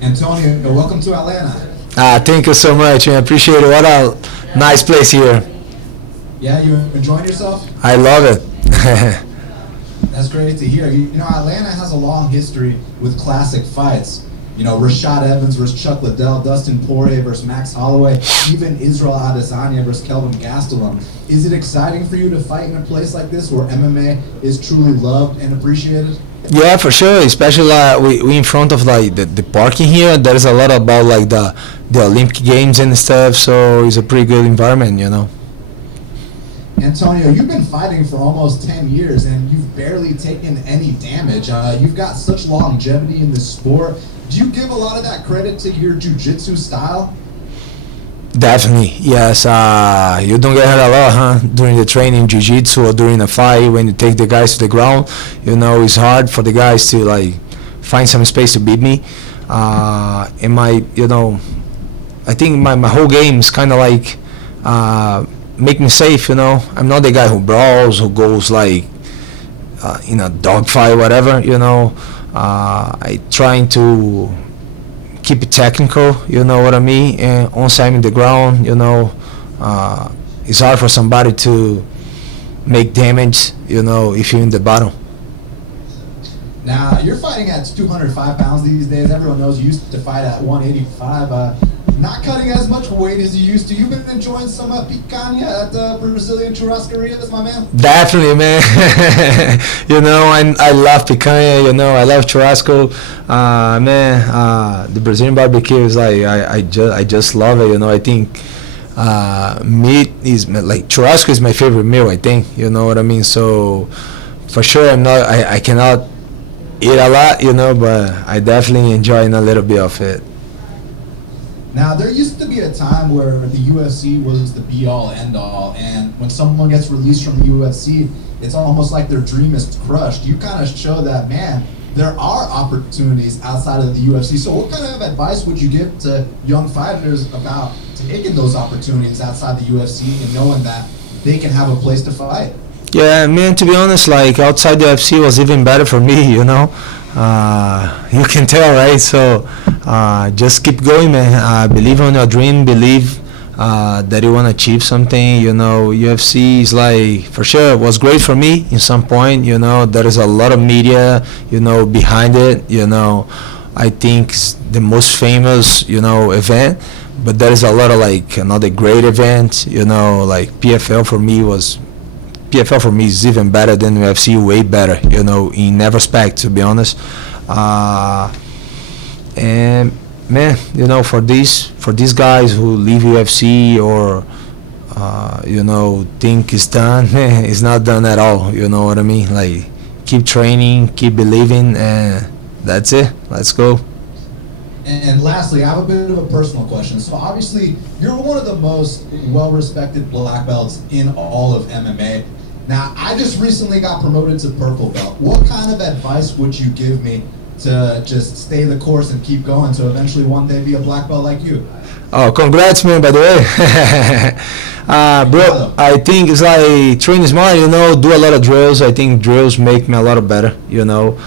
Antonio, welcome to Atlanta. Thank you so much, man. Appreciate it. What a nice place here. Yeah, you enjoying yourself? I love it. That's great to hear. You know, Atlanta has a long history with classic fights. You know, Rashad Evans versus Chuck Liddell, Dustin Poirier versus Max Holloway, even Israel Adesanya versus Kelvin Gastelum. Is it exciting for you to fight in a place like this where MMA is truly loved and appreciated? Yeah, for sure. Especially we in front of like the parking here. There is a lot about like the Olympic Games and stuff. So it's a pretty good environment, you know. Antonio, you've been fighting for almost 10 years and you've barely taken any damage. You've got such longevity in this sport. Do you give a lot of that credit to your jiu-jitsu style? Definitely, yes. You don't get hurt a lot, huh? During the training, jiu-jitsu or during a fight, when you take the guys to the ground, you know, it's hard for the guys to like find some space to beat me. And I think my whole game is kind of like make me safe, you know. I'm not the guy who brawls, who goes like in a dogfight, whatever, you know. I trying to keep it technical, you know what I mean? And once I'm in the ground, you know, it's hard for somebody to make damage, you know, if you're in the bottom. Now, you're fighting at 205 pounds these days. Everyone knows you used to fight at 185. Not cutting as much weight as you used to. You've been enjoying some picanha at the Brazilian churrascarias, my man? Definitely, man. You know, I love picanha, you know, I love churrasco. The Brazilian barbecue is like, I just love it, you know. I think meat is, like, churrasco is my favorite meal, I think, you know what I mean? So, for sure, I cannot eat a lot, you know, but I definitely enjoy a little bit of it. Now, there used to be a time where the UFC was the be-all, end-all, and when someone gets released from the UFC, it's almost like their dream is crushed. You kind of show that, man, there are opportunities outside of the UFC. So what kind of advice would you give to young fighters about taking those opportunities outside the UFC and knowing that they can have a place to fight? Yeah, man, to be honest, like, outside the UFC was even better for me, you know. You can tell, right? So just keep going, man. Believe in your dream. Believe that you want to achieve something. You know, UFC is like, for sure, it was great for me in some point. You know, there is a lot of media, you know, behind it. You know, I think it's the most famous, you know, event. But there is a lot of like another great event. You know, like PFL for me is even better than UFC, way better, you know, in every respect, to be honest. And man, you know, for these guys who leave UFC or you know, think it's done, it's not done at all. You know what I mean? Like, keep training, keep believing, and that's it. Let's go. And lastly, I have a bit of a personal question. So obviously, you're one of the most well-respected black belts in all of MMA. Now, I just recently got promoted to purple belt. What kind of advice would you give me to just stay the course and keep going to eventually one day be a black belt like you? Oh, congrats, man, by the way. Bro, I think it's like train smart, you know, do a lot of drills. I think drills make me a lot better, you know.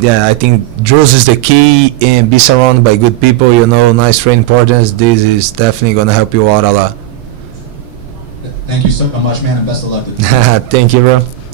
Yeah, I think drills is the key, and be surrounded by good people, you know, nice training partners. This is definitely going to help you out a lot. Thank you so much, man, and best of luck. Thank you, bro.